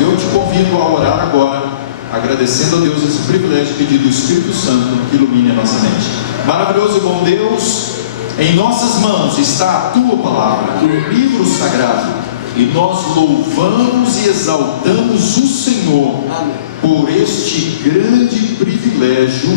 irmãos, eu te convido a orar agora, agradecendo a Deus esse privilégio, pedindo o Espírito Santo que ilumine a nossa mente. Maravilhoso e bom Deus, em nossas mãos está a Tua Palavra, o livro sagrado, e nós louvamos e exaltamos o Senhor por este grande privilégio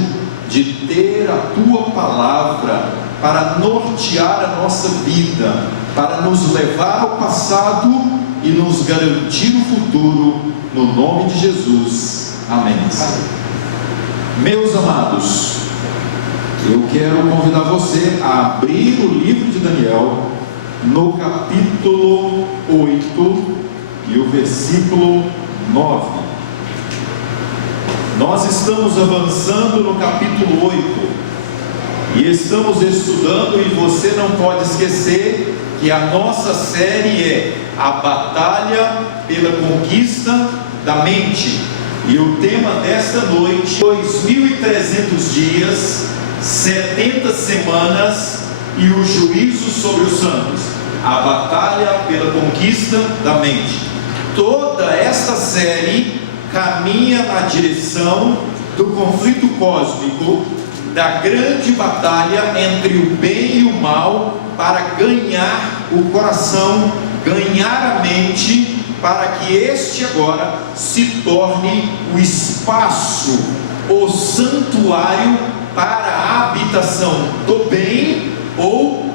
de ter a Tua Palavra para nortear a nossa vida, para nos levar ao passado e nos garantir o futuro, no nome de Jesus. Amém. Meus amados, eu quero convidar você a abrir o livro de Daniel, no capítulo 8 e o versículo 9. Nós estamos avançando no capítulo 8 e estamos estudando, e você não pode esquecer que a nossa série é a batalha pela conquista da mente, e o tema desta noite: 2.300 dias, 70 semanas e o juízo sobre os santos. A batalha pela conquista da mente. Toda esta série caminha na direção do conflito cósmico, da grande batalha entre o bem e o mal, para ganhar o coração, ganhar a mente, para que este agora se torne o espaço, o santuário para a habitação do bem ou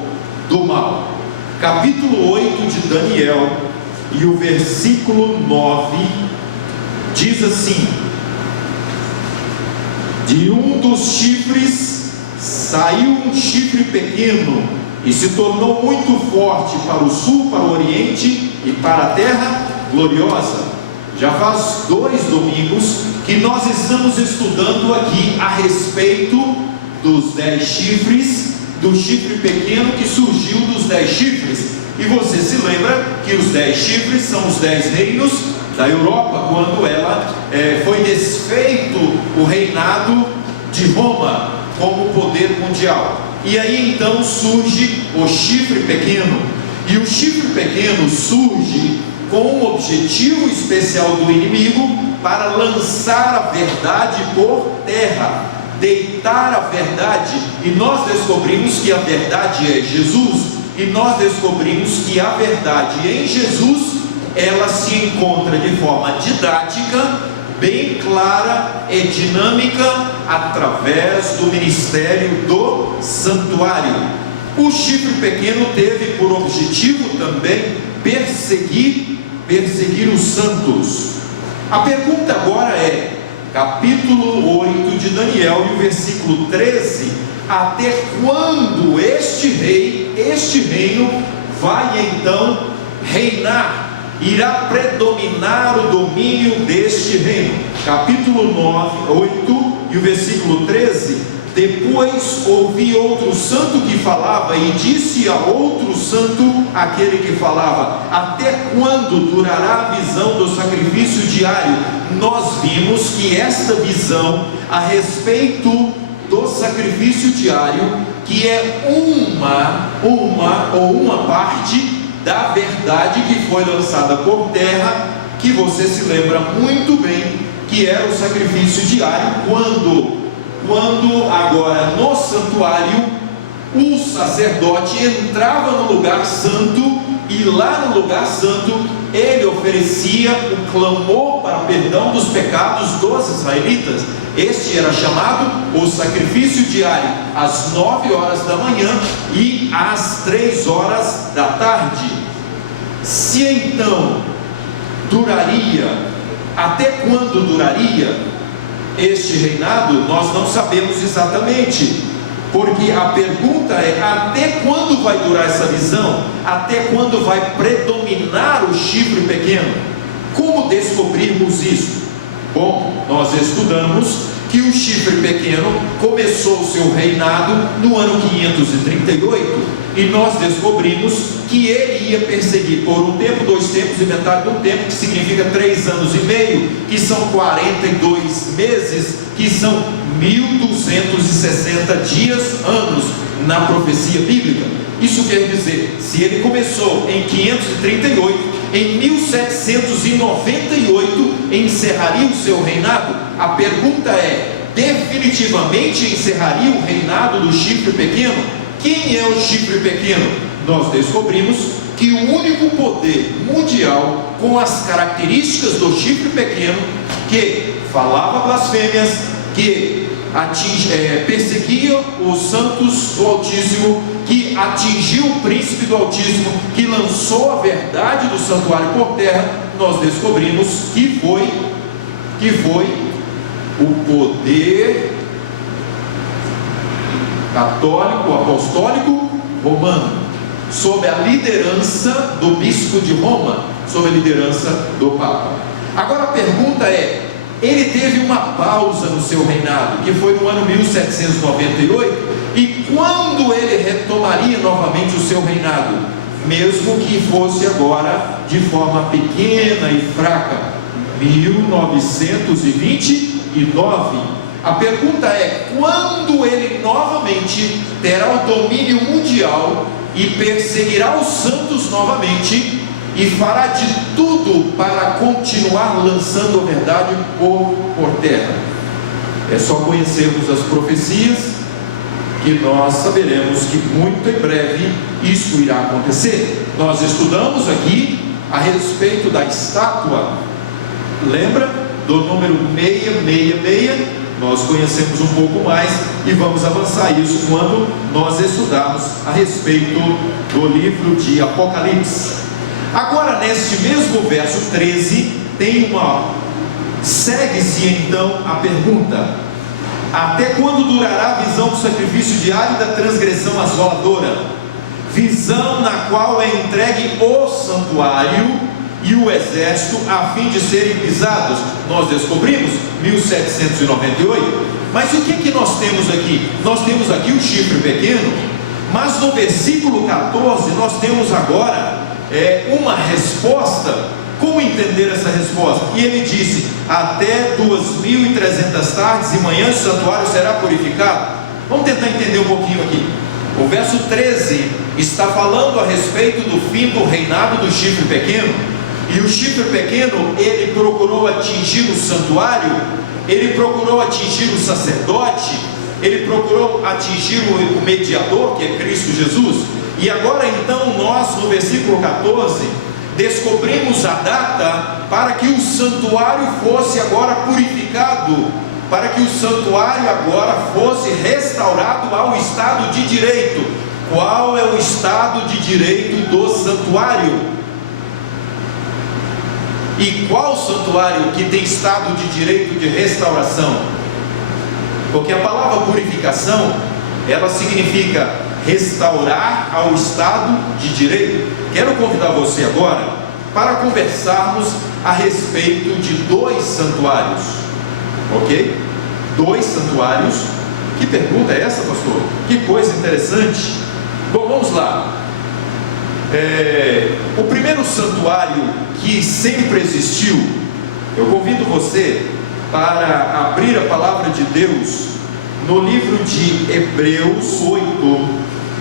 do mal. Capítulo 8 de Daniel e o versículo 9 diz assim: de um dos chifres saiu um chifre pequeno e se tornou muito forte para o sul, para o oriente e para a terra gloriosa. Já faz 2 domingos que nós estamos estudando aqui a respeito dos 10 chifres, do chifre pequeno que surgiu dos 10 chifres. E você se lembra que os 10 chifres são os 10 reinos da Europa, quando ela foi desfeito o reinado de Roma como poder mundial. E aí então surge o chifre pequeno, e o chifre pequeno surge com um objetivo especial do inimigo, para lançar a verdade por terra, deitar a verdade. E nós descobrimos que a verdade é Jesus, e nós descobrimos que a verdade em Jesus, ela se encontra de forma didática, bem clara e dinâmica, através do ministério do santuário. O chifre pequeno teve por objetivo também perseguir os santos. A pergunta agora é, capítulo 8 de Daniel e o versículo 13: até quando este reino vai então reinar? Irá predominar o domínio deste reino. Capítulo 8 e o versículo 13: depois ouvi outro santo que falava, e disse a outro santo, aquele que falava: até quando durará a visão do sacrifício diário? Nós vimos que esta visão a respeito do sacrifício diário, que é uma parte da verdade que foi lançada por terra, que você se lembra muito bem, que era o sacrifício diário, quando agora no santuário o sacerdote entrava no lugar santo, e lá no lugar santo ele oferecia o clamor para perdão dos pecados dos israelitas. Este era chamado o sacrifício diário, às 9 horas da manhã e às 3 horas da tarde. Se então duraria, até quando duraria este reinado, nós não sabemos exatamente, porque a pergunta é: até quando vai durar essa visão? Até quando vai predominar o chifre pequeno? Como descobrirmos isso? Bom, nós estudamos que o chifre pequeno começou o seu reinado no ano 538, e nós descobrimos que ele ia perseguir por um tempo, 2 tempos e metade de um tempo, que significa 3 anos e meio, que são 42 meses, que são 1260 dias, anos, na profecia bíblica. Isso quer dizer, se ele começou em 538, em 1798 encerraria o seu reinado? A pergunta é: definitivamente encerraria o reinado do chifre pequeno? Quem é o chifre pequeno? Nós descobrimos que o único poder mundial com as características do chifre pequeno, que falava blasfêmias, que perseguia os santos do Altíssimo, que atingiu o príncipe do Altíssimo, que lançou a verdade do santuário por terra, nós descobrimos que foi o poder católico, apostólico, romano, sob a liderança do bispo de Roma, sob a liderança do Papa. Agora a pergunta é: ele teve uma pausa no seu reinado, que foi no ano 1798, e quando ele retomaria novamente o seu reinado, mesmo que fosse agora de forma pequena e fraca? 1929. A pergunta é: quando ele novamente terá o domínio mundial e perseguirá os santos novamente, e fará de tudo para continuar lançando a verdade por terra? É só conhecermos as profecias que nós saberemos que muito em breve isso irá acontecer. Nós estudamos aqui a respeito da estátua, lembra do número 666? Nós conhecemos um pouco mais e vamos avançar isso quando nós estudarmos a respeito do livro de Apocalipse. Agora, neste mesmo verso 13, segue-se então a pergunta: até quando durará a visão do sacrifício diário e da transgressão assoladora? Visão na qual é entregue o santuário e o exército a fim de serem pisados. Nós descobrimos 1798. Mas o que nós temos aqui? Nós temos aqui o chifre pequeno, mas no versículo 14 nós temos agora uma resposta. Como entender essa resposta? E ele disse: até 2.300 tardes e manhãs o santuário será purificado. Vamos tentar entender um pouquinho aqui. O verso 13 está falando a respeito do fim do reinado do chifre pequeno. E o chifre pequeno, ele procurou atingir o santuário, ele procurou atingir o sacerdote, ele procurou atingir o mediador, que é Cristo Jesus. E agora então nós, no versículo 14, descobrimos a data para que o santuário fosse agora purificado, para que o santuário agora fosse restaurado ao estado de direito. Qual é o estado de direito do santuário? E qual santuário que tem estado de direito de restauração? Porque a palavra purificação, ela significa restaurar ao estado de direito. Quero convidar você agora para conversarmos a respeito de 2 santuários, ok? 2 santuários. Que pergunta é essa, pastor? Que coisa interessante. Bom, vamos lá. O primeiro santuário que sempre existiu, eu convido você para abrir a palavra de Deus no livro de Hebreus 8,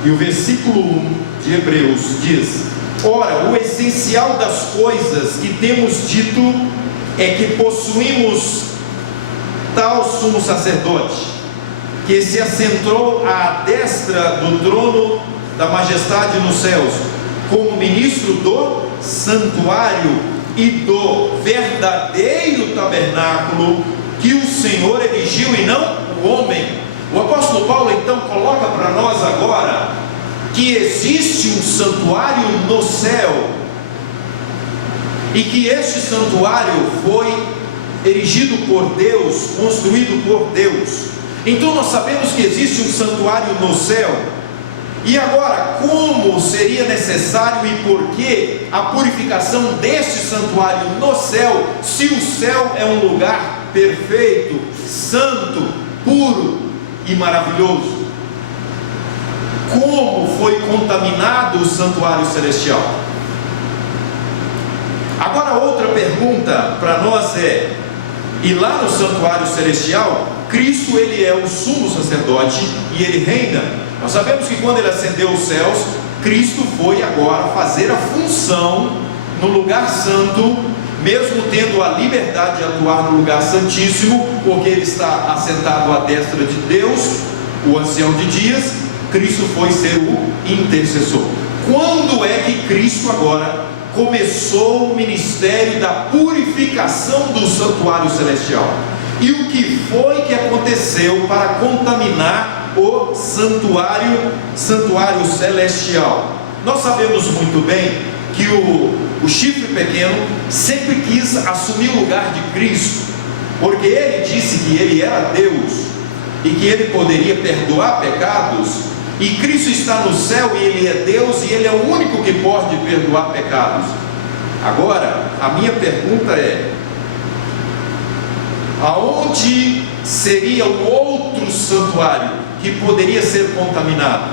e o versículo 1 de Hebreus diz: ora, o essencial das coisas que temos dito é que possuímos tal sumo sacerdote, que se assentou à destra do trono da majestade nos céus, como ministro do santuário e do verdadeiro tabernáculo que o Senhor erigiu e não o homem. O apóstolo Paulo então coloca para nós agora que existe um santuário no céu, e que este santuário foi erigido por Deus, construído por Deus. Então nós sabemos que existe um santuário no céu. E agora, como seria necessário e por que a purificação deste santuário no céu, se o céu é um lugar perfeito, santo, puro e maravilhoso? Como foi contaminado o santuário celestial? Agora, outra pergunta para nós é: e lá no santuário celestial, Cristo, ele é o sumo sacerdote e ele reina. Nós sabemos que quando ele ascendeu aos céus, Cristo foi agora fazer a função no lugar santo, mesmo tendo a liberdade de atuar no lugar santíssimo, porque ele está assentado à destra de Deus, o ancião de dias. Cristo foi ser o intercessor. Quando é que Cristo agora começou o ministério da purificação do santuário celestial? E o que foi que aconteceu para contaminar o santuário celestial? Nós sabemos muito bem que o chifre pequeno sempre quis assumir o lugar de Cristo, porque ele disse que ele era Deus e que ele poderia perdoar pecados, e Cristo está no céu e ele é Deus e ele é o único que pode perdoar pecados. Agora, a minha pergunta é: aonde seria o outro santuário que poderia ser contaminado?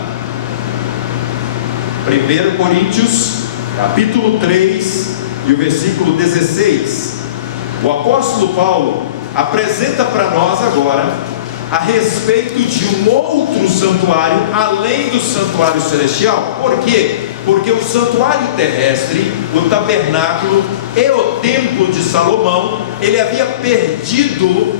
1 Coríntios capítulo 3 e o versículo 16, o apóstolo Paulo apresenta para nós agora a respeito de um outro santuário além do santuário celestial. Por quê? Porque o santuário terrestre, o tabernáculo e o templo de Salomão, ele havia perdido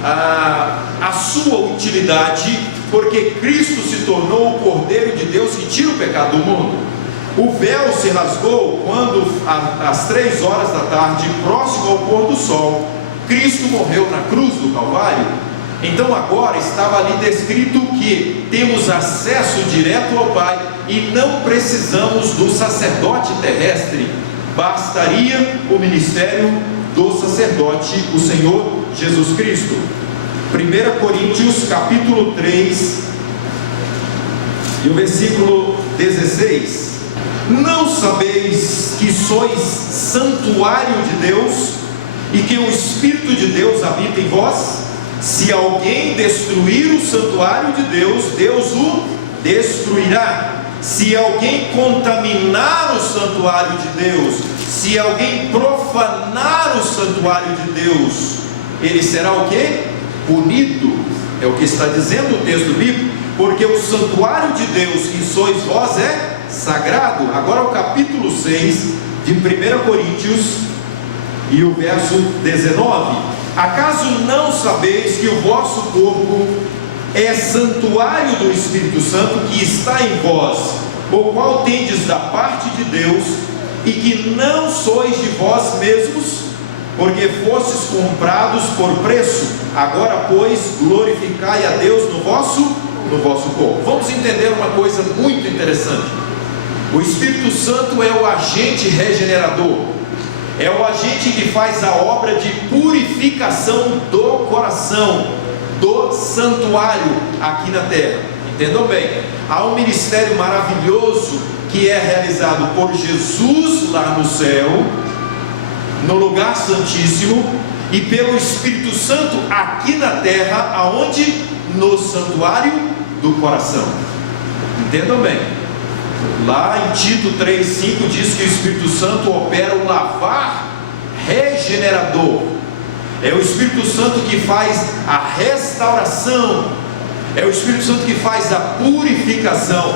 a sua utilidade, porque Cristo se tornou o Cordeiro de Deus que tira o pecado do mundo. O véu se rasgou quando, às 3 horas da tarde, próximo ao pôr do sol, Cristo morreu na cruz do Calvário. Então agora estava ali descrito que temos acesso direto ao Pai e não precisamos do sacerdote terrestre. Bastaria o ministério do sacerdote, o Senhor Jesus Cristo. 1 Coríntios capítulo 3 e o versículo 16. Não sabeis que sois santuário de Deus e que o Espírito de Deus habita em vós? Se alguém destruir o santuário de Deus, Deus o destruirá. Se alguém contaminar o santuário de Deus, se alguém profanar o santuário de Deus, ele será o quê? Punido. É o que está dizendo o texto bíblico, porque o santuário de Deus que sois vós é sagrado. Agora o capítulo 6 de 1 Coríntios e o verso 19. Acaso não sabeis que o vosso corpo é santuário do Espírito Santo que está em vós, o qual tendes da parte de Deus, e que não sois de vós mesmos, porque fostes comprados por preço? Agora, pois, glorificai a Deus no vosso corpo. Vamos entender uma coisa muito interessante. O Espírito Santo é o agente regenerador, é o agente que faz a obra de purificação do coração, do santuário aqui na terra. Entendam bem, há um ministério maravilhoso que é realizado por Jesus lá no céu, no lugar santíssimo, e pelo Espírito Santo aqui na terra, aonde? No santuário do coração. Entendam bem, lá em Tito 3,5 diz que o Espírito Santo opera o lavar regenerador. É o Espírito Santo que faz a restauração, é o Espírito Santo que faz a purificação.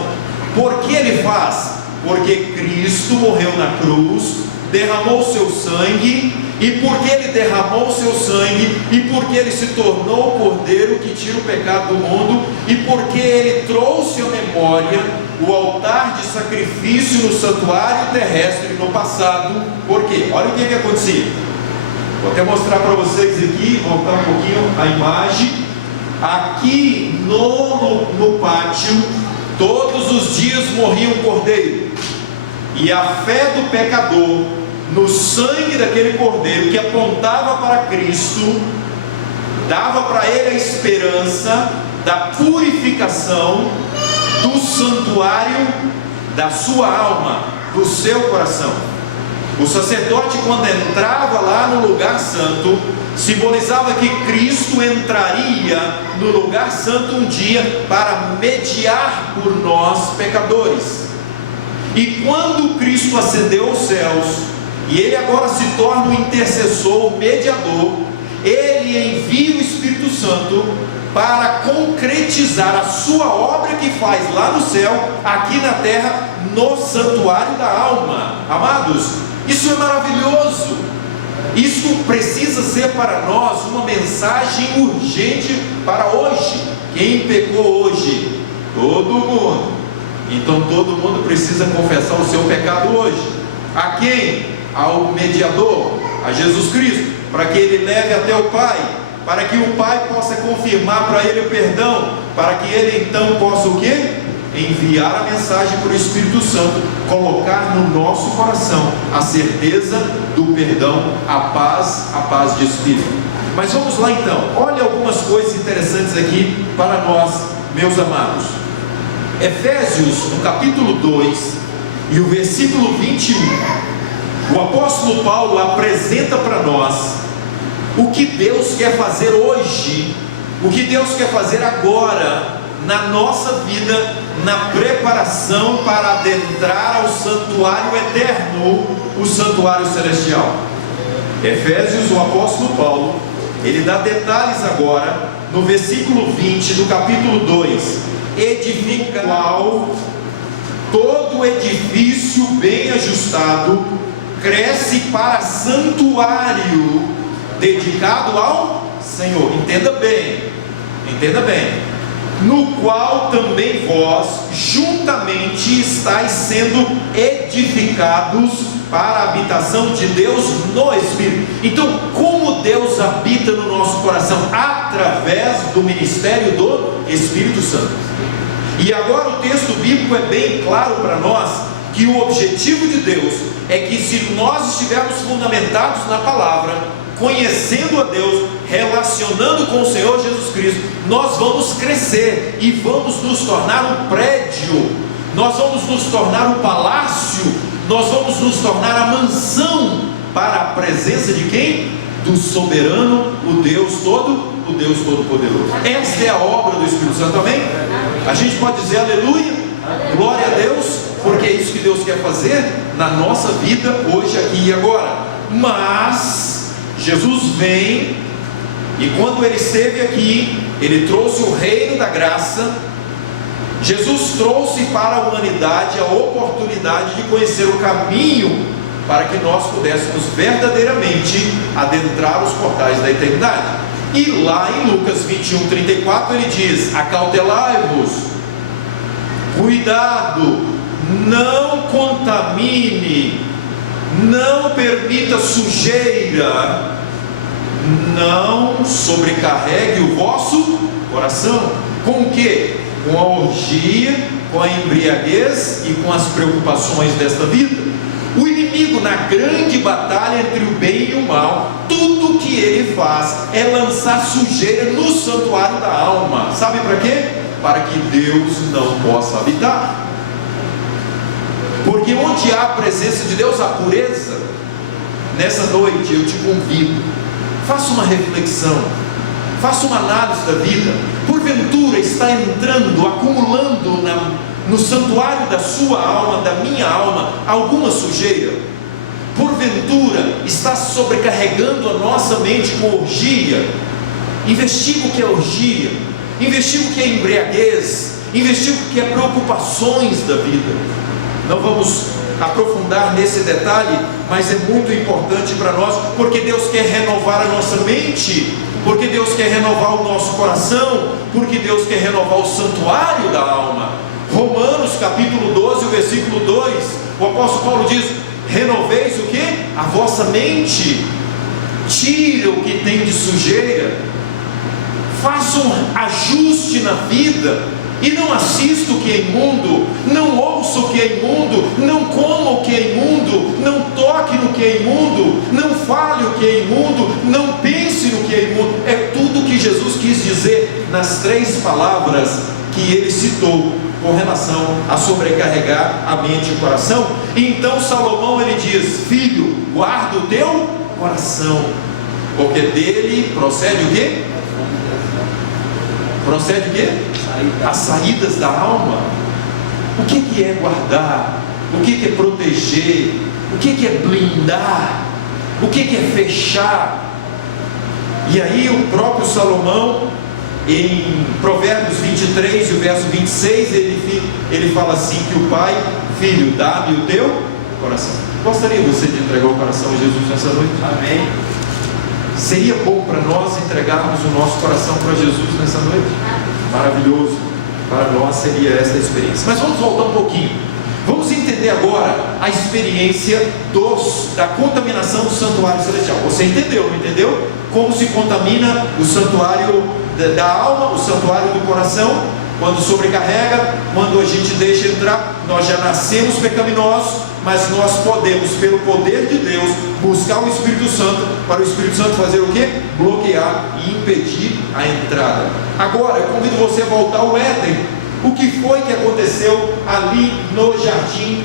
Por que ele faz? Porque Cristo morreu na cruz, derramou seu sangue, e porque ele derramou seu sangue, e porque ele se tornou o Cordeiro que tira o pecado do mundo, e porque ele trouxe à memória o altar de sacrifício no santuário terrestre no passado. Por quê? Olha o que acontecia. Vou até mostrar para vocês aqui, voltar um pouquinho a imagem. Aqui no pátio, todos os dias morria um cordeiro, e a fé do pecador no sangue daquele cordeiro, que apontava para Cristo, dava para ele a esperança da purificação do santuário da sua alma, do seu coração. O sacerdote, quando entrava lá no lugar santo, simbolizava que Cristo entraria no lugar santo um dia para mediar por nós pecadores. E quando Cristo ascendeu aos céus, e ele agora se torna o intercessor, o mediador, ele envia o Espírito Santo para concretizar a sua obra que faz lá no céu, aqui na terra, no santuário da alma. Amados, Isso é maravilhoso. Isso precisa ser para nós uma mensagem urgente para hoje. Quem pecou hoje? Todo mundo. Então todo mundo precisa confessar o seu pecado hoje. A quem? Ao mediador, a Jesus Cristo, para que ele leve até o Pai, para que o Pai possa confirmar para ele o perdão, para que ele então possa o quê? Enviar a mensagem para o Espírito Santo, colocar no nosso coração a certeza do perdão, a paz de Espírito. Mas vamos lá então, olha algumas coisas interessantes aqui para nós, meus amados. Efésios, no capítulo 2 e o versículo 21, o apóstolo Paulo apresenta para nós o que Deus quer fazer hoje, o que Deus quer fazer agora na nossa vida, na preparação para adentrar ao santuário eterno, o santuário celestial. Efésios, o apóstolo Paulo, ele dá detalhes agora no versículo 20 do capítulo 2: edifica qual todo edifício bem ajustado cresce para santuário dedicado ao Senhor. Entenda bem, no qual também vós juntamente estáis sendo edificados para a habitação de Deus no Espírito. Então, como Deus habita no nosso coração? Através do ministério do Espírito Santo. E agora o texto bíblico é bem claro para nós que o objetivo de Deus é que, se nós estivermos fundamentados na palavra, conhecendo a Deus, relacionando com o Senhor Jesus Cristo, nós vamos crescer e vamos nos tornar um prédio, nós vamos nos tornar um palácio, nós vamos nos tornar a mansão para a presença de quem? Do soberano, o Deus Todo-Poderoso. Esta é a obra do Espírito Santo, amém? A gente pode dizer aleluia, glória a Deus, porque é isso que Deus quer fazer na nossa vida hoje, aqui e agora. Mas Jesus vem, e quando ele esteve aqui, ele trouxe o reino da graça. Jesus trouxe para a humanidade a oportunidade de conhecer o caminho para que nós pudéssemos verdadeiramente adentrar os portais da eternidade. E lá em Lucas 21:34 ele diz: acautelai-vos, cuidado, não contamine, não permita sujeira, não sobrecarregue o vosso coração. Com o que? Com a orgia, com a embriaguez e com as preocupações desta vida. O inimigo, na grande batalha entre o bem e o mal, tudo que ele faz é lançar sujeira no santuário da alma. Sabe para quê? Para que Deus não possa habitar. Porque onde há a presença de Deus, há pureza. Nessa noite eu te convido, faça uma reflexão, faça uma análise da vida. Porventura está entrando, acumulando no santuário da sua alma, da minha alma, alguma sujeira? Porventura está sobrecarregando a nossa mente com orgia? Investiga o que é orgia, investiga o que é embriaguez, investiga o que é preocupações da vida. Não vamos aprofundar nesse detalhe, mas é muito importante para nós, porque Deus quer renovar a nossa mente, porque Deus quer renovar o nosso coração, porque Deus quer renovar o santuário da alma. Romanos capítulo 12, o versículo 2, o apóstolo Paulo diz: renoveis o que? A vossa mente, tira o que tem de sujeira, faça um ajuste na vida, e não assista o que é imundo, não ouça o que é imundo, não coma o que é imundo, não toque no que é imundo, não fale o que é imundo, não pense no que é imundo. É tudo que Jesus quis dizer nas 3 palavras que ele citou com relação a sobrecarregar a mente e o coração. Então Salomão, ele diz: filho, guarda o teu coração, porque dele procede o quê? Procede o quê? As saídas da alma. O que é guardar? O que é proteger? O que é blindar? O que é fechar? E aí o próprio Salomão, em Provérbios 23, o verso 26, ele fala assim: que o pai: filho, dá-me o teu coração. Gostaria você de entregar o coração a Jesus nessa noite? Amém. Seria bom para nós entregarmos o nosso coração para Jesus nessa noite? Maravilhoso. Para nós seria essa a experiência. Mas vamos voltar um pouquinho. Vamos entender agora a experiência da contaminação do santuário celestial. Você entendeu, não entendeu? Como se contamina o santuário da alma, o santuário do coração, quando sobrecarrega, quando a gente deixa entrar. Nós já nascemos pecaminosos, mas nós podemos, pelo poder de Deus, buscar o Espírito Santo, para o Espírito Santo fazer o quê? Bloquear e impedir a entrada. Agora, eu convido você a voltar ao Éden. O que foi que aconteceu ali no jardim?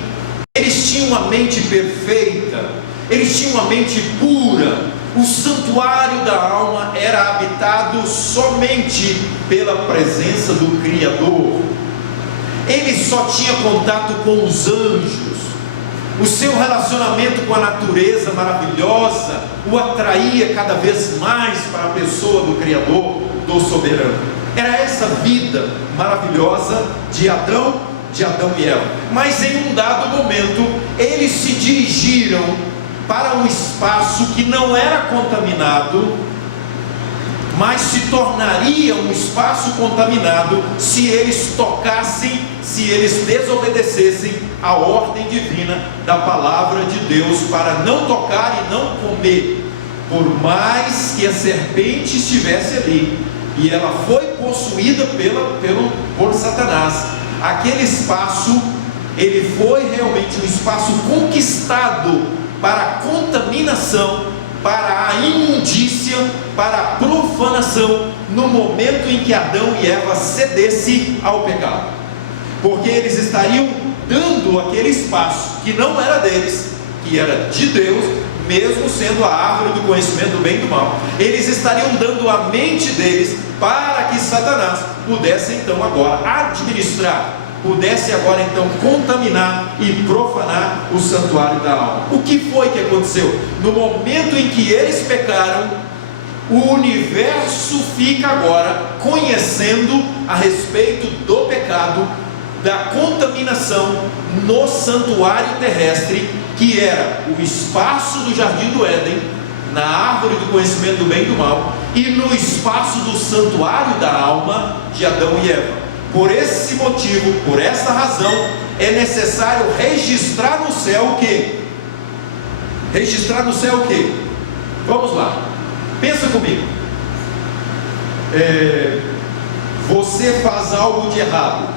Eles tinham uma mente perfeita, eles tinham uma mente pura. O santuário da alma era habitado somente pela presença do Criador. Ele só tinha contato com os anjos. O seu relacionamento com a natureza maravilhosa o atraía cada vez mais para a pessoa do Criador, do soberano. Era essa vida maravilhosa de Adão e Eva. Mas em um dado momento, eles se dirigiram para um espaço que não era contaminado, mas se tornaria um espaço contaminado se eles tocassem, se eles desobedecessem a ordem divina da palavra de Deus para não tocar e não comer. Por mais que a serpente estivesse ali, e ela foi possuída por Satanás, aquele espaço, ele foi realmente um espaço conquistado para a contaminação, para a imundícia, para a profanação, no momento em que Adão e Eva cedessem ao pecado, porque eles estariam dando aquele espaço que não era deles, que era de Deus, mesmo sendo a árvore do conhecimento do bem e do mal. Eles estariam dando a mente deles para que Satanás pudesse então agora administrar, pudesse agora então contaminar e profanar o santuário da alma. O que foi que aconteceu? No momento em que eles pecaram, o universo fica agora conhecendo a respeito do pecado, da contaminação no santuário terrestre, que era o espaço do jardim do Éden, na árvore do conhecimento do bem e do mal, e no espaço do santuário da alma de Adão e Eva. Por esse motivo, por essa razão, é necessário registrar no céu o quê? Registrar no céu o quê? Vamos lá, pensa comigo. Você faz algo de errado,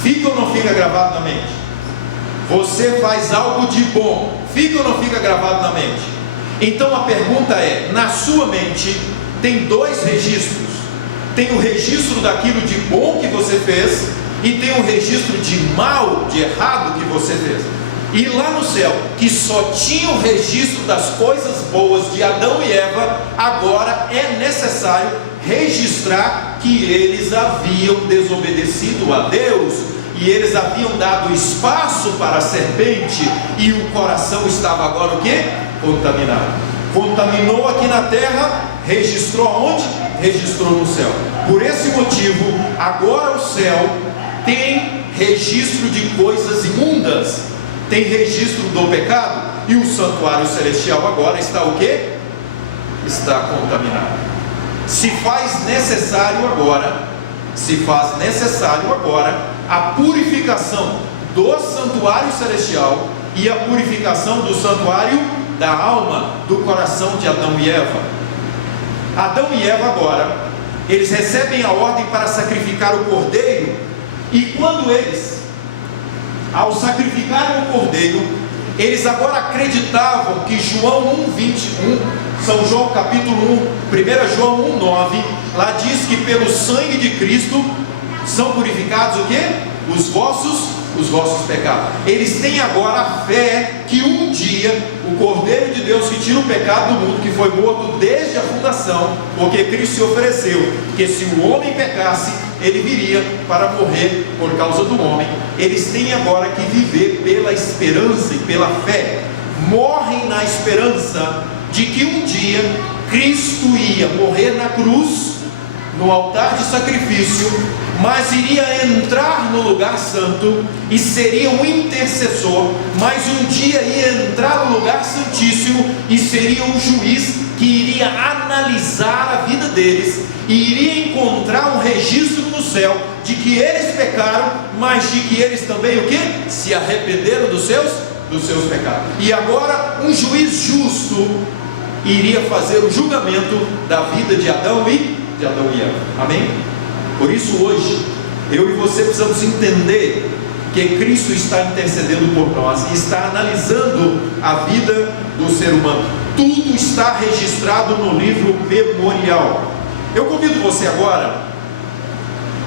fica ou não fica gravado na mente? Você faz algo de bom, fica ou não fica gravado na mente? Então a pergunta é: na sua mente tem dois registros. Tem o registro daquilo de bom que você fez, e tem o registro de mal, de errado que você fez. E lá no céu, que só tinha o registro das coisas boas de Adão e Eva, agora é necessário registrar que eles haviam desobedecido a Deus, e eles haviam dado espaço para a serpente, e o coração estava agora o quê? Contaminado. Contaminou aqui na terra, registrou aonde? Registrou no céu. Por esse motivo, agora o céu tem registro de coisas imundas, tem registro do pecado, e o santuário celestial agora está o quê? Está contaminado. Se faz necessário agora a purificação do santuário celestial e a purificação do santuário da alma, do coração de Adão e Eva. Adão e Eva agora, eles recebem a ordem para sacrificar o cordeiro, e quando eles, ao sacrificarem o cordeiro, eles agora acreditavam que João 1:21, São João capítulo 1 João 1:9, lá diz que pelo sangue de Cristo são purificados o quê? Os vossos pecados. Eles têm agora a fé que um dia o Cordeiro de Deus que tira o pecado do mundo, que foi morto desde a fundação, porque Cristo se ofereceu que se o homem pecasse, ele viria para morrer por causa do homem. Eles têm agora que viver pela esperança e pela fé. Morrem na esperança de que um dia Cristo ia morrer na cruz, no altar de sacrifício, mas iria entrar no lugar santo e seria um intercessor, mas um dia ia entrar no lugar santíssimo e seria um juiz que iria analisar a vida deles e iria encontrar um registro no céu de que eles pecaram, mas de que eles também o quê? Se arrependeram dos seus pecados. E agora um juiz justo iria fazer o julgamento da vida de Adão e Eva. Amém? Por isso hoje, eu e você precisamos entender que Cristo está intercedendo por nós e está analisando a vida do ser humano. Tudo está registrado no livro memorial. Eu convido você agora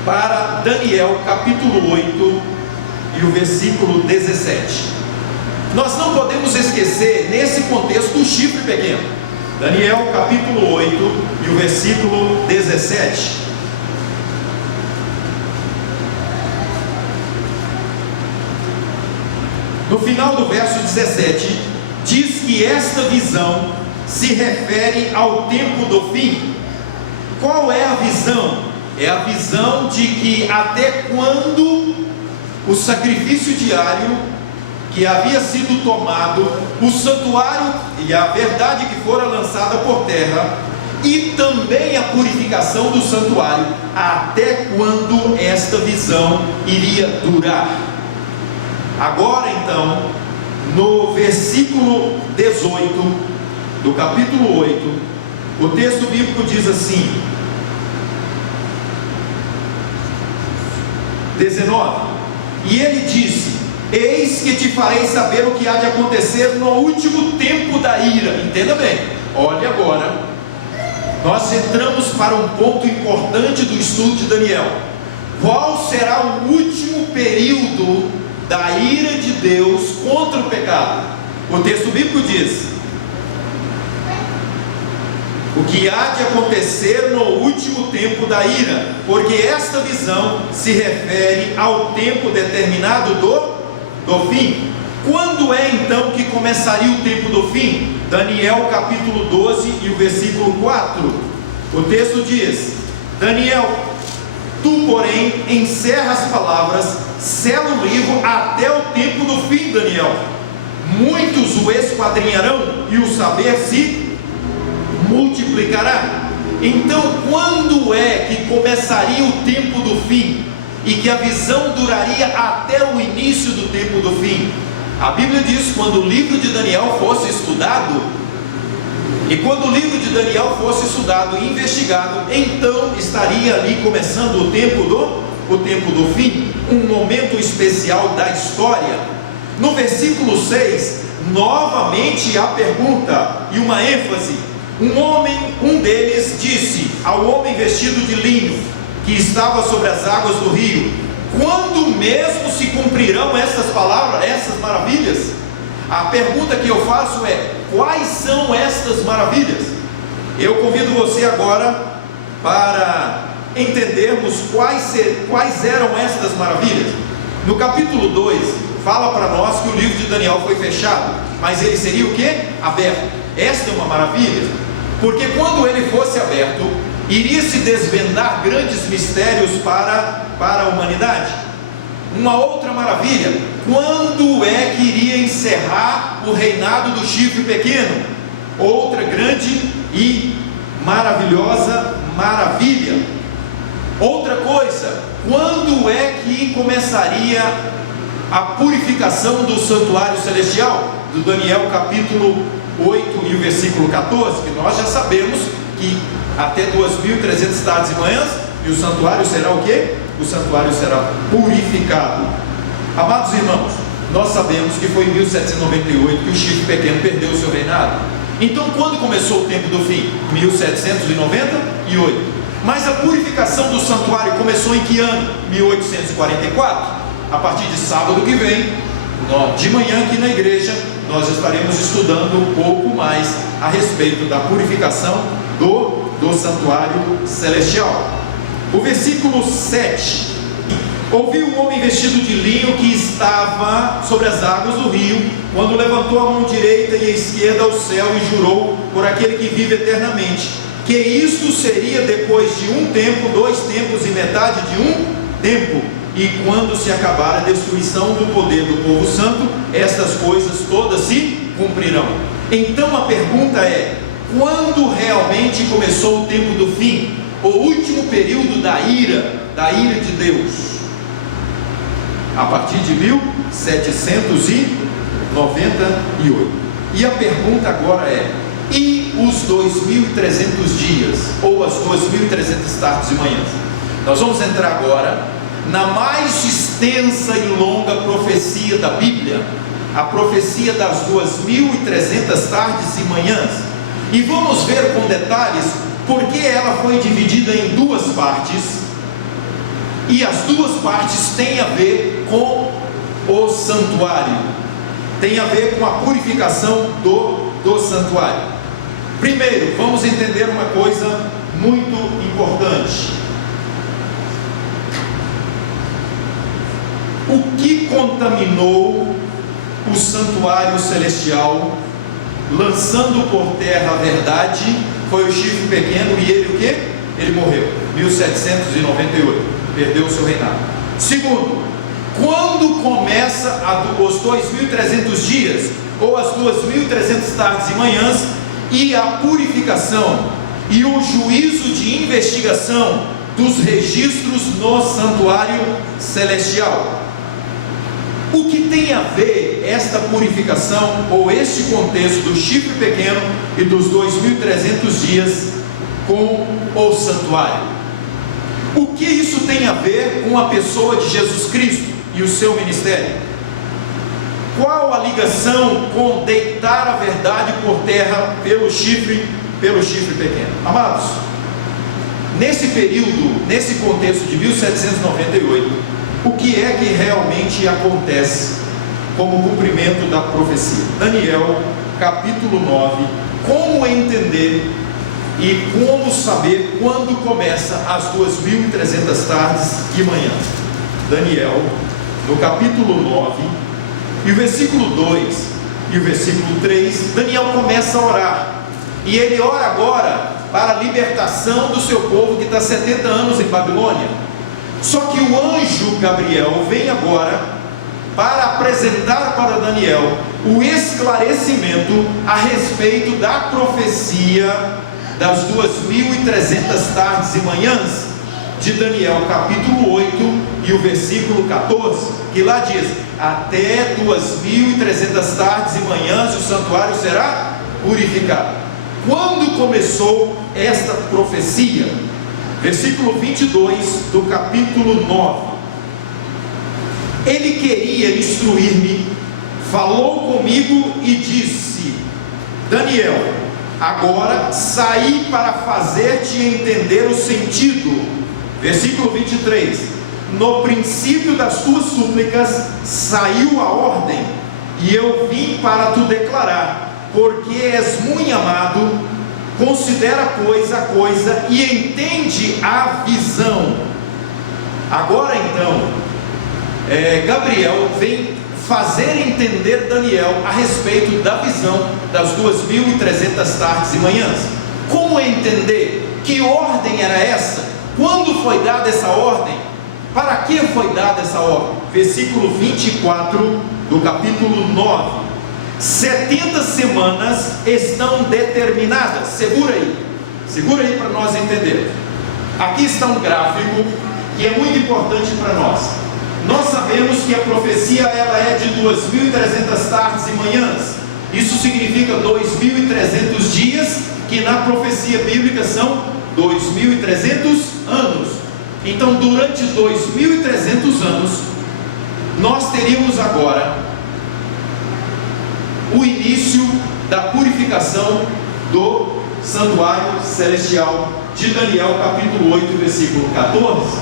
para Daniel capítulo 8 e o versículo 17. Nós não podemos esquecer nesse contexto o chifre pequeno. Daniel capítulo 8 e o versículo 17. No final do verso 17, diz que esta visão se refere ao tempo do fim. Qual é a visão? É a visão de que até quando o sacrifício diário que havia sido tomado, o santuário e a verdade que fora lançada por terra, e também a purificação do santuário, até quando esta visão iria durar. Agora então, no versículo 18 do capítulo 8, o texto bíblico diz assim, 19: e ele disse: eis que te farei saber o que há de acontecer no último tempo da ira. Entenda bem, olha agora, nós entramos para um ponto importante do estudo de Daniel. Qual será o último período da ira de Deus contra o pecado? O texto bíblico diz: o que há de acontecer no último tempo da ira, porque esta visão se refere ao tempo determinado do fim. Quando é então que começaria o tempo do fim? Daniel capítulo 12 e o versículo 4. O texto diz: Daniel, tu porém encerra as palavras, sela o livro até o tempo do fim. Daniel, muitos o esquadrinharão e o saber se multiplicará. Então quando é que começaria o tempo do fim e que a visão duraria até o início do tempo do fim? A Bíblia diz: quando o livro de Daniel fosse estudado, e quando o livro de Daniel fosse estudado e investigado, então estaria ali começando o tempo do fim, um momento especial da história. No versículo 6, novamente a pergunta e uma ênfase. Um deles disse ao homem vestido de linho, que estava sobre as águas do rio: quando mesmo se cumprirão essas palavras, essas maravilhas? A pergunta que eu faço é: quais são estas maravilhas? Eu convido você agora para entendermos quais eram estas maravilhas. No capítulo 2, fala para nós que o livro de Daniel foi fechado, mas ele seria o que? Aberto. Esta é uma maravilha, porque quando ele fosse aberto, iria se desvendar grandes mistérios para a humanidade. Uma outra maravilha: quando é que iria encerrar o reinado do chifre pequeno? Outra grande e maravilhosa maravilha. Outra coisa: quando é que começaria a purificação do santuário celestial? Do Daniel capítulo 8 e o versículo 14, que nós já sabemos que até 2.300 tardes e manhãs, e o santuário será o quê? O santuário será purificado. Amados irmãos, nós sabemos que foi em 1798 que o chifre pequeno perdeu o seu reinado. Então quando começou o tempo do fim? 1798. Mas a purificação do santuário começou em que ano? 1844. A partir de sábado que vem, de manhã aqui na igreja, nós estaremos estudando um pouco mais a respeito da purificação do santuário celestial. O versículo 7: ouvi um homem vestido de linho que estava sobre as águas do rio, quando levantou a mão direita e a esquerda ao céu e jurou por aquele que vive eternamente, que isto seria depois de um tempo, 2 tempos e metade de um tempo, e quando se acabar a destruição do poder do povo santo, estas coisas todas se cumprirão. Então a pergunta é: quando realmente começou o tempo do fim, o último período da ira de Deus? A partir de 1798. E a pergunta agora é: e os 2.300 dias, ou as 2.300 tardes e manhãs? Nós vamos entrar agora na mais extensa e longa profecia da Bíblia, a profecia das 2.300 tardes e manhãs, e vamos ver com detalhes porque ela foi dividida em 2 partes, e as 2 partes têm a ver com o santuário, tem a ver com a purificação do santuário. Primeiro, vamos entender uma coisa muito importante: o que contaminou o santuário celestial, lançando por terra a verdade, foi o chifre pequeno, e ele o quê? Ele morreu, 1798, perdeu o seu reinado. Segundo, quando começa os 2.300 dias, ou as 2.300 tardes e manhãs, e a purificação e o juízo de investigação dos registros no santuário celestial? O que tem a ver esta purificação, ou este contexto do chifre pequeno e dos 2.300 dias com o santuário? O que isso tem a ver com a pessoa de Jesus Cristo e o seu ministério? Qual a ligação com deitar a verdade por terra pelo chifre pequeno? Amados, nesse período, nesse contexto de 1798, o que é que realmente acontece como cumprimento da profecia? Daniel, capítulo 9, como entender e como saber quando começa as 2.300 tardes e manhãs? Daniel, no capítulo 9, e o versículo 2 e o versículo 3, Daniel começa a orar, e ele ora agora para a libertação do seu povo que está 70 anos em Babilônia. Só que o anjo Gabriel vem agora para apresentar para Daniel o esclarecimento a respeito da profecia das 2.300 tardes e manhãs de Daniel, capítulo 8 e o versículo 14, que lá diz: até 2.300 tardes e manhãs o santuário será purificado. Quando começou esta profecia? Versículo 22 do capítulo 9. Ele queria instruir-me, falou comigo e disse: Daniel, agora saí para fazer-te entender o sentido. Versículo 23. No princípio das tuas súplicas saiu a ordem, e eu vim para tu declarar, porque és muito amado. Considera, pois, a coisa e entende a visão. Agora então, Gabriel vem fazer entender Daniel a respeito da visão das 2.300 tardes e manhãs. Como entender? Que ordem era essa? Quando foi dada essa ordem? Para que foi dada essa ordem? Versículo 24 do capítulo 9. 70 semanas estão determinadas. Segura aí para nós entendermos. Aqui está um gráfico que é muito importante para nós. Nós sabemos que a profecia ela é de 2.300 tardes e manhãs. Isso significa 2.300 dias, que na profecia bíblica são 2.300 anos. Então, durante 2.300 anos, nós teríamos agora o início da purificação do santuário celestial de Daniel, capítulo 8, versículo 14.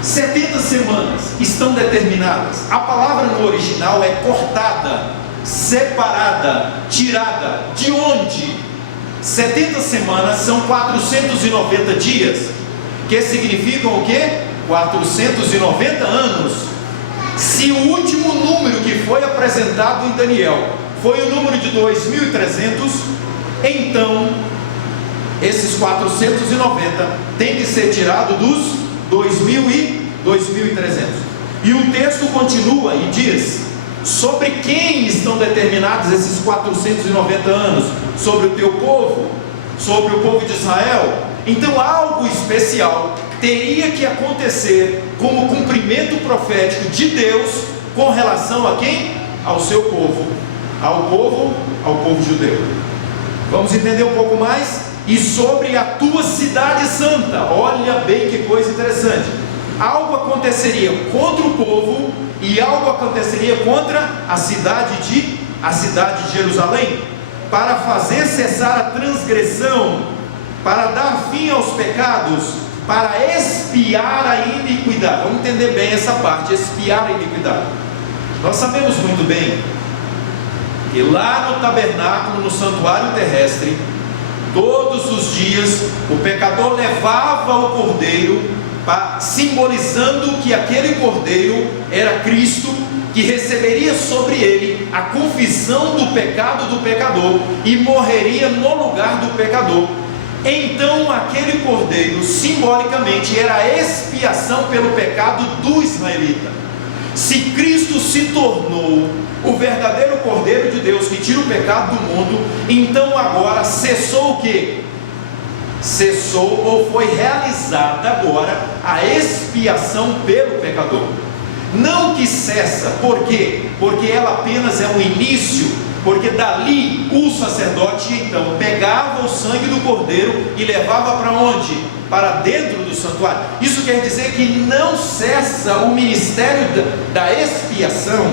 70 semanas estão determinadas. A palavra no original é cortada, separada, tirada. De onde? 70 semanas são 490 dias, que significam o quê? 490 anos. Se o último número que foi apresentado em Daniel foi o número de 2.300, então esses 490 tem que ser tirado dos 2.000 e 2.300. E o texto continua e diz: sobre quem estão determinados esses 490 anos? Sobre o teu povo, sobre o povo de Israel. Então algo especial teria que acontecer como cumprimento profético de Deus com relação a quem? Ao seu povo, ao povo judeu. Vamos entender um pouco mais? E sobre a tua cidade santa, olha bem que coisa interessante. Algo aconteceria contra o povo e algo aconteceria contra a cidade de Jerusalém, para fazer cessar a transgressão, para dar fim aos pecados, para expiar a iniquidade. Vamos entender bem essa parte, expiar a iniquidade. Nós sabemos muito bem que lá no tabernáculo, no santuário terrestre, todos os dias o pecador levava o cordeiro, simbolizando que aquele cordeiro era Cristo, que receberia sobre ele a confissão do pecado do pecador e morreria no lugar do pecador. Então aquele cordeiro simbolicamente era a expiação pelo pecado do israelita. Se Cristo se tornou o verdadeiro cordeiro de Deus que tira o pecado do mundo, então agora cessou o quê? Cessou ou foi realizada agora a expiação pelo pecador. Não que cessa, por quê? Porque ela apenas é um início, porque dali o sacerdote então pegava o sangue do cordeiro e levava para onde? Para dentro do santuário. Isso quer dizer que não cessa o ministério da expiação,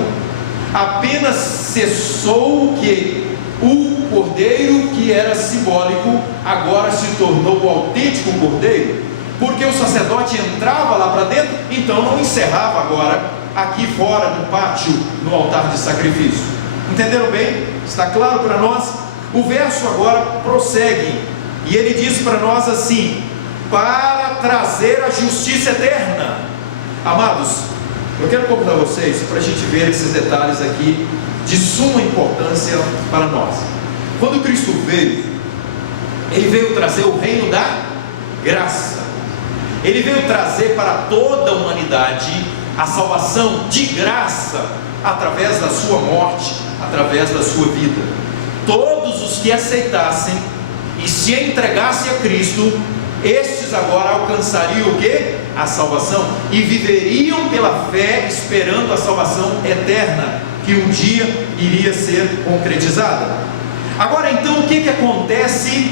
apenas cessou o que? O cordeiro que era simbólico agora se tornou o autêntico cordeiro, porque o sacerdote entrava lá para dentro, então não encerrava agora aqui fora no pátio, no altar de sacrifício. Entenderam bem? Está claro para nós? O verso agora prossegue e ele diz para nós assim: para trazer a justiça eterna. Amados, eu quero convidar vocês para a gente ver esses detalhes aqui de suma importância para nós. Quando Cristo veio, Ele veio trazer o reino da graça. Ele veio trazer para toda a humanidade a salvação de graça, através da sua morte, através da sua vida. Todos os que aceitassem e se entregassem a Cristo, estes agora alcançariam o que? A salvação, e viveriam pela fé, esperando a salvação eterna, que um dia iria ser concretizada. Agora então, o que acontece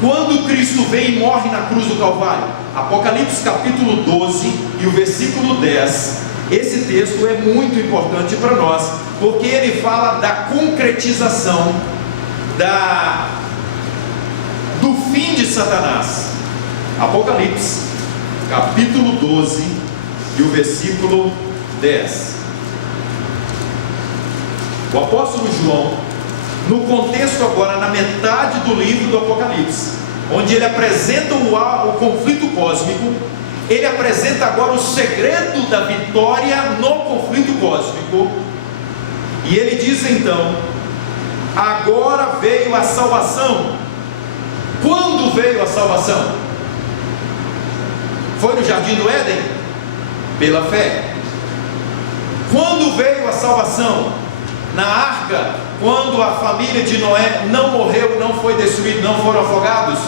quando Cristo vem e morre na cruz do Calvário? Apocalipse capítulo 12 e o versículo 10. Esse texto é muito importante para nós, porque ele fala da concretização do fim de Satanás. Apocalipse capítulo 12 e o versículo 10. O apóstolo João, no contexto agora, na metade do livro do Apocalipse, onde ele apresenta o conflito cósmico, ele apresenta agora o segredo da vitória no conflito cósmico, e ele diz então: agora veio a salvação. Quando veio a salvação? Foi no jardim do Éden? Pela fé. Quando veio a salvação? Na arca, quando a família de Noé não morreu, não foi destruída, não foram afogados?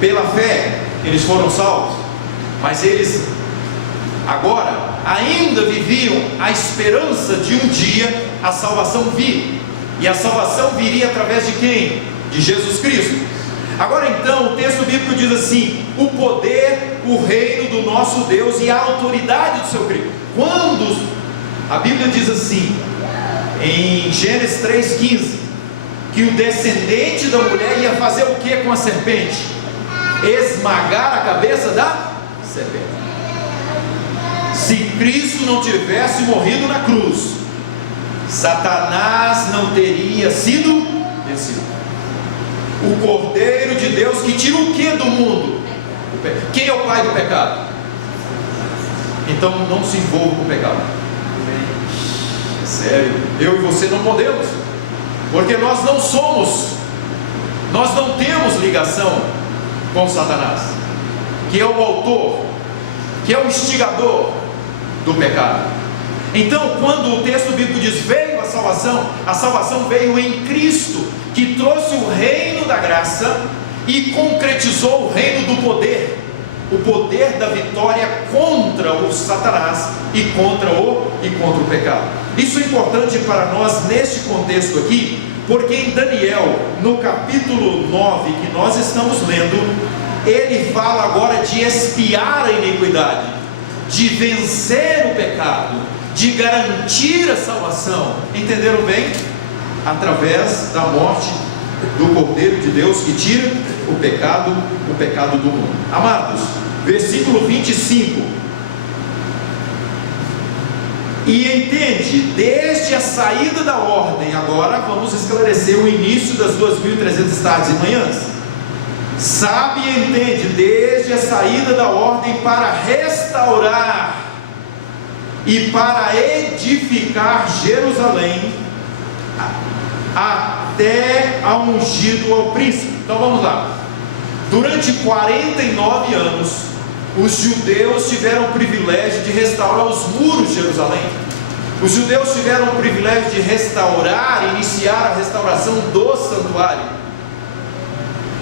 Pela fé, eles foram salvos. Mas eles agora ainda viviam a esperança de um dia a salvação vir. E a salvação viria através de quem? De Jesus Cristo. Agora então, o texto bíblico diz assim: o poder, o reino do nosso Deus e a autoridade do seu Cristo. Quando a Bíblia diz assim, em Gênesis 3,15, que o descendente da mulher ia fazer o que com a serpente? Esmagar a cabeça da serpente. Se Cristo não tivesse morrido na cruz, Satanás não teria sido vencido. O Cordeiro de Deus que tira o que do mundo? Quem é o pai do pecado? Então não se envolva com o pecado. É sério, eu e você não podemos, porque nós não somos Nós não temos ligação com Satanás, que é o autor, que é o instigador do pecado. Então, quando o texto bíblico diz veio a salvação veio em Cristo, que trouxe o reino da graça e concretizou o reino do poder, o poder da vitória contra o Satanás e contra o pecado. Isso é importante para nós neste contexto aqui, porque em Daniel, no capítulo 9 que nós estamos lendo, ele fala agora de expiar a iniquidade, de vencer o pecado, de garantir a salvação. Entenderam bem? Através da morte do Cordeiro de Deus que tira o pecado do mundo. Amados, versículo 25: e entende desde a saída da ordem. Agora vamos esclarecer o início das 2.300 tardes e manhãs. Sabe e entende desde a saída da ordem para restaurar e para edificar Jerusalém até a ungido ao príncipe. Então vamos lá. Durante 49 anos, os judeus tiveram o privilégio de restaurar os muros de Jerusalém. Os judeus tiveram o privilégio de iniciar a restauração do santuário.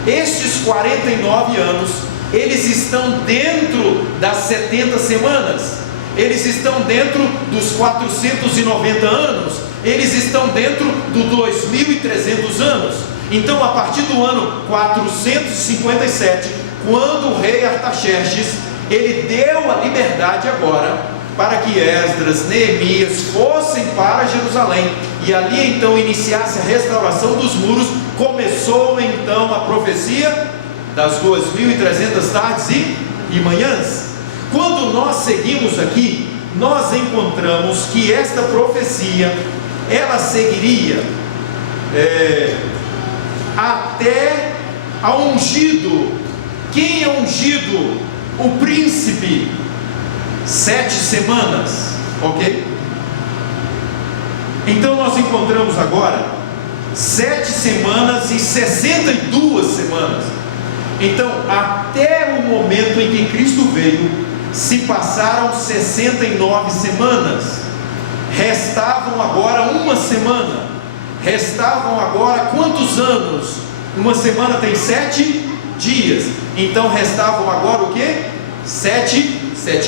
Estes 49 anos, eles estão dentro das 70 semanas, eles estão dentro dos 490 anos, eles estão dentro dos 2.300 anos. Então, a partir do ano 457, quando o rei Artaxerxes, ele deu a liberdade agora para que Esdras, Neemias fossem para Jerusalém, e ali então iniciasse a restauração dos muros. Começou então a profecia das 2.300 tardes e manhãs. Quando nós seguimos aqui, nós encontramos que esta profecia, ela seguiria até a ungido. Quem é ungido? O príncipe. 7 semanas, ok? Então nós encontramos agora 7 semanas e 62 semanas. Então, até o momento em que Cristo veio, se passaram 69 semanas. Restavam agora uma semana. Restavam agora quantos anos? Uma semana tem 7 dias. Então restavam agora o que? 7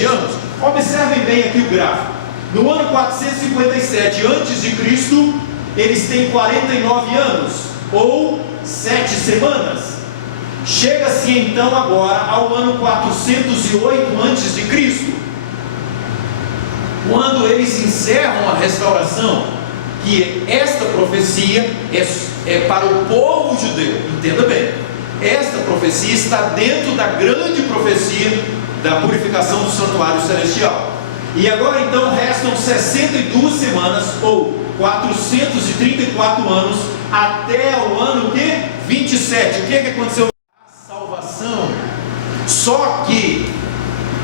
anos. Observem bem aqui o gráfico. No ano 457 antes de Cristo, eles têm 49 anos, ou 7 semanas. Chega-se então agora ao ano 408 antes de Cristo, quando eles encerram a restauração, que esta profecia é para o povo judeu. Entenda bem, esta profecia está dentro da grande profecia da purificação do santuário celestial. E agora então restam 62 semanas, ou 434 anos, até o ano que? 27. O que aconteceu? A salvação. Só que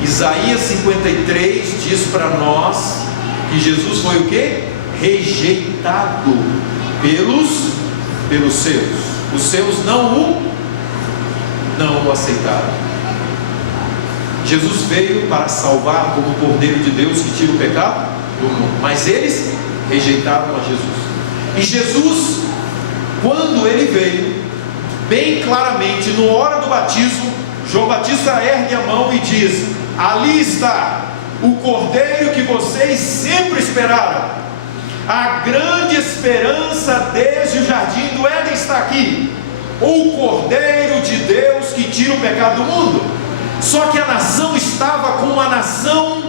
Isaías 53 diz para nós que Jesus foi o que? Rejeitado pelos seus. Os seus não o aceitaram. Jesus veio para salvar como o Cordeiro de Deus que tira o pecado do mundo, mas eles rejeitaram a Jesus. E Jesus, quando ele veio, bem claramente, na hora do batismo, João Batista ergue a mão e diz: ali está o Cordeiro que vocês sempre esperaram. A grande esperança desde o jardim do Éden está aqui, o Cordeiro de Deus que tira o pecado do mundo. Só que a nação estava como a nação,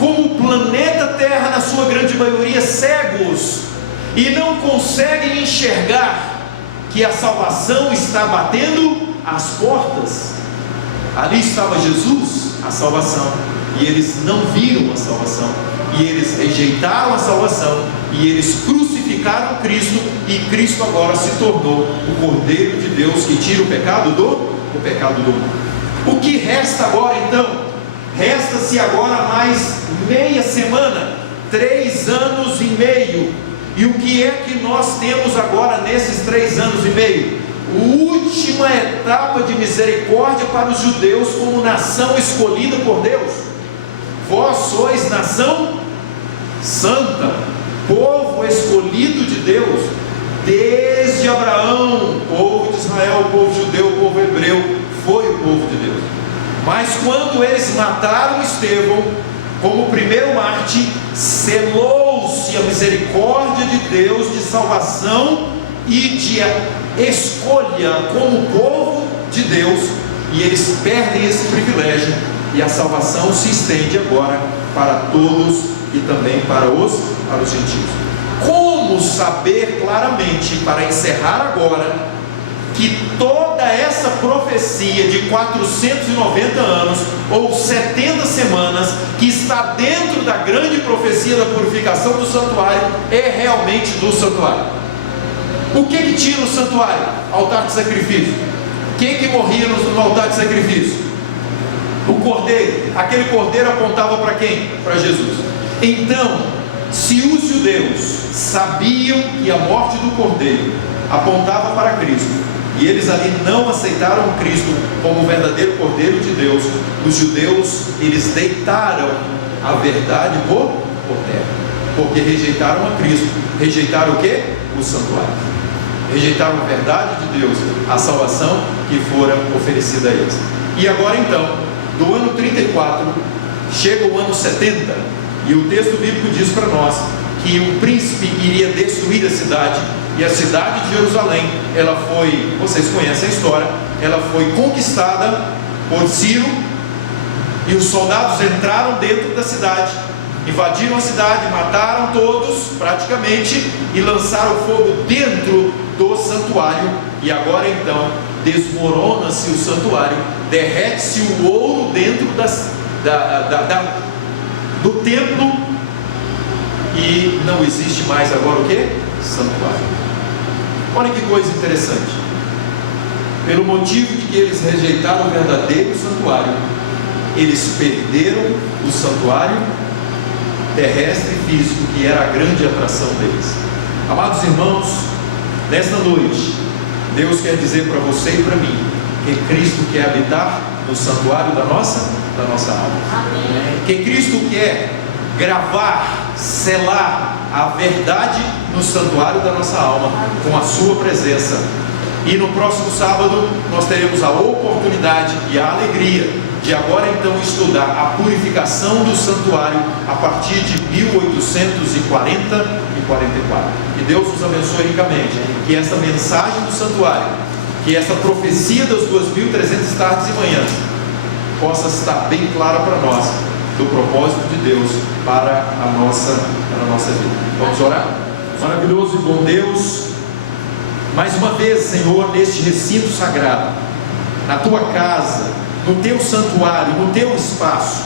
como o planeta Terra na sua grande maioria, cegos, e não conseguem enxergar que a salvação está batendo as portas. Ali estava Jesus, a salvação, e eles não viram a salvação, e eles rejeitaram a salvação, e eles crucificaram Cristo, e Cristo agora se tornou o Cordeiro de Deus que tira o pecado do mundo. O que resta agora então? Resta-se agora mais meia semana, 3 anos e meio. E o que é que nós temos agora nesses 3 anos e meio? última etapa de misericórdia para os judeus como nação escolhida por Deus. Vós sois nação santa, povo escolhido de Deus, desde Abraão. Povo de Israel, povo judeu, povo hebreu, foi o povo de Deus. Mas quando eles mataram Estevão como primeiro mártir, selou-se a misericórdia de Deus de salvação e de escolha como povo de Deus, e eles perdem esse privilégio, e a salvação se estende agora para todos e também para os gentios. Como saber claramente, para encerrar agora, que toda essa profecia de 490 anos ou 70 semanas, que está dentro da grande profecia da purificação do santuário, é realmente do santuário? O que tinha no santuário? Altar de sacrifício. Quem que morria no altar de sacrifício? O cordeiro. Aquele cordeiro apontava para quem? Para Jesus. Então, se os judeus sabiam que a morte do cordeiro apontava para Cristo, e eles ali não aceitaram Cristo como o verdadeiro cordeiro de Deus, os judeus, eles deitaram a verdade por terra, porque rejeitaram a Cristo. Rejeitaram o que? O santuário. Rejeitaram a verdade de Deus, a salvação que fora oferecida a eles. E agora então, do ano 34, chega o ano 70, e o texto bíblico diz para nós que o príncipe iria destruir a cidade, e a cidade de Jerusalém, ela foi, vocês conhecem a história, ela foi conquistada por Ciro, e os soldados entraram dentro da cidade, invadiram a cidade, mataram todos praticamente, e lançaram fogo dentro do santuário. E agora então desmorona-se o santuário, derrete-se o ouro dentro do templo, e não existe mais agora o que? Santuário. Olha que coisa interessante. Pelo motivo de que eles rejeitaram o verdadeiro santuário, eles perderam o santuário terrestre e físico, que era a grande atração deles. Amados irmãos, nesta noite, Deus quer dizer para você e para mim que Cristo quer habitar no santuário da nossa alma. Amém. Que Cristo quer gravar, selar a verdade no santuário da nossa alma com a sua presença. E no próximo sábado nós teremos a oportunidade e a alegria de agora então estudar a purificação do santuário a partir de 1840 e 44. Que Deus nos abençoe ricamente, que essa mensagem do santuário, que essa profecia das 2.300 tardes e manhãs possa estar bem clara para nós, do propósito de Deus para a nossa vida. Vamos orar? Maravilhoso e bom Deus, mais uma vez, Senhor, neste recinto sagrado, na tua casa, no teu santuário, no teu espaço,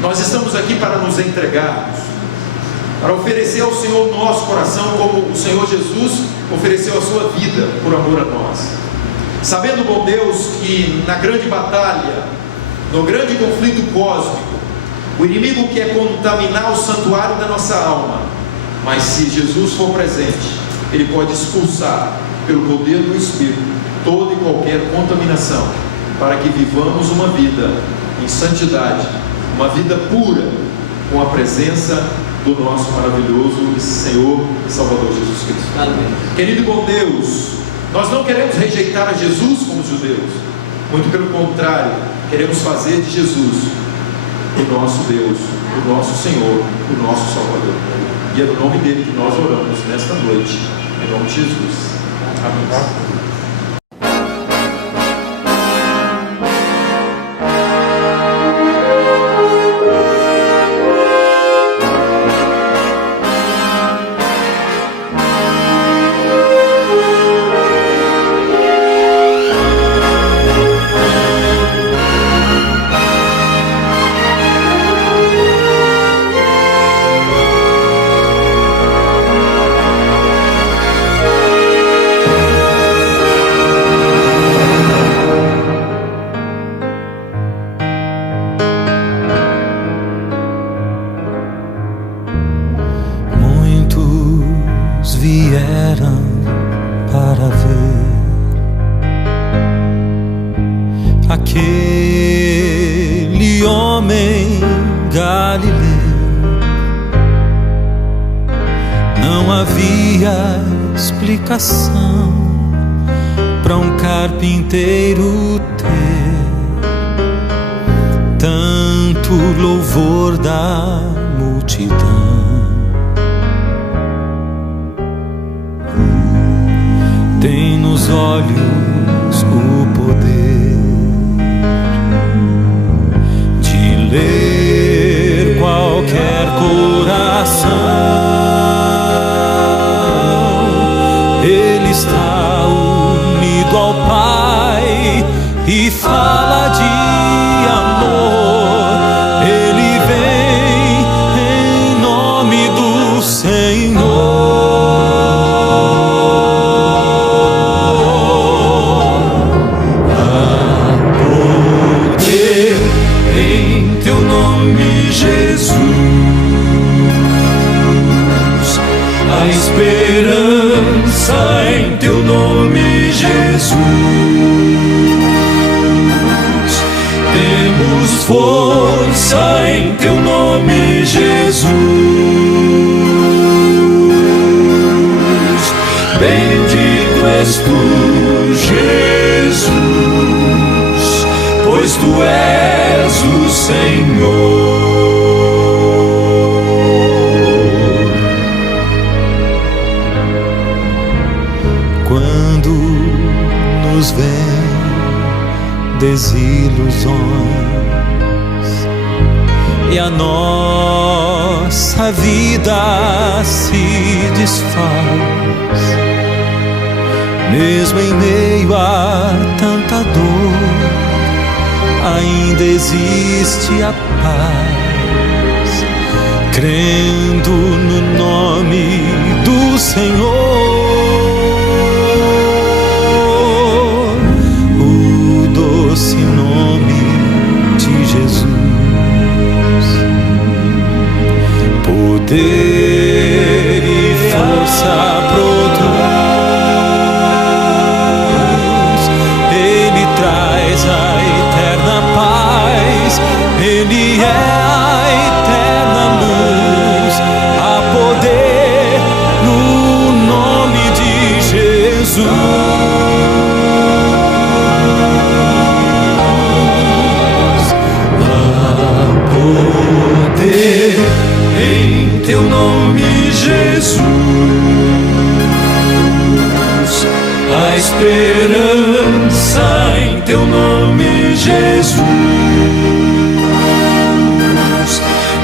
nós estamos aqui para nos entregarmos, para oferecer ao Senhor nosso coração, como o Senhor Jesus ofereceu a sua vida por amor a nós, sabendo, bom Deus, que na grande batalha, no grande conflito cósmico, o inimigo quer contaminar o santuário da nossa alma, mas se Jesus for presente, ele pode expulsar pelo poder do Espírito toda e qualquer contaminação, para que vivamos uma vida em santidade, uma vida pura, com a presença do nosso maravilhoso Senhor e Salvador Jesus Cristo. Amém. Querido e bom Deus, nós não queremos rejeitar a Jesus como os judeus, muito pelo contrário, queremos fazer de Jesus o nosso Deus, o nosso Senhor, o nosso Salvador. E é no nome dele que nós oramos nesta noite, em nome de Jesus. Amém. aquele homem galileu. Não havia explicação para um carpinteiro ter tanto louvor da multidão. Tem nos olhos o poder de ler qualquer coração. Ele está unido ao Pai e fala de amor. Ele vem em nome do Senhor. A esperança em teu nome, Jesus. Temos força em teu nome, Jesus. Bendito és tu, Jesus, pois tu és o Senhor. Quando nos vem desilusões e a nossa vida se desfaz, mesmo em meio a tanta dor, ainda existe a paz, crendo no nome do Senhor. Doce nome de Jesus, poder e força produz. Ele traz a eterna paz, Ele é a eterna luz. Há poder no nome de Jesus. Em teu nome, Jesus, a esperança em teu nome, Jesus.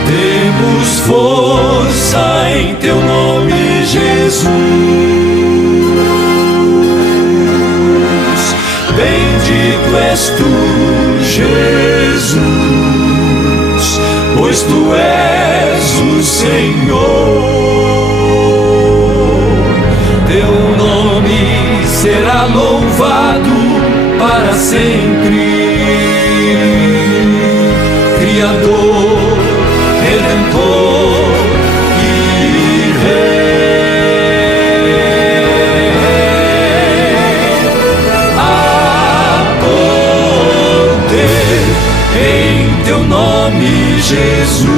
Temos força em teu nome, Jesus. Bendito és tu, Jesus, pois tu és o Senhor. Teu nome será louvado para sempre. Criador, Redentor e Rei. Há poder em teu nome, Jesus.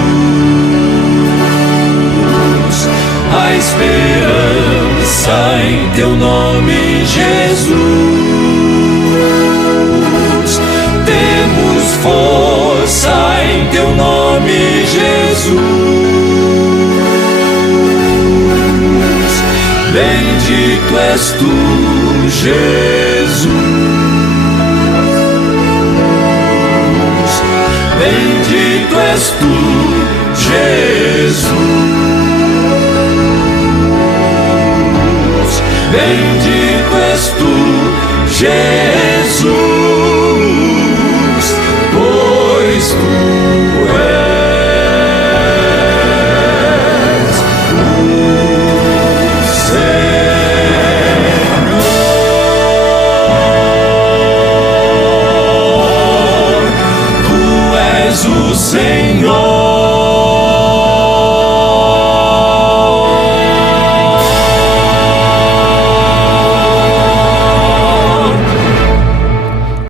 A esperança em teu nome, Jesus. Temos força em teu nome, Jesus. Bendito és tu, Jesus. Bendito és tu, Jesus. Bendito és tu, Jesus, pois tu és o Senhor. Tu és o Senhor.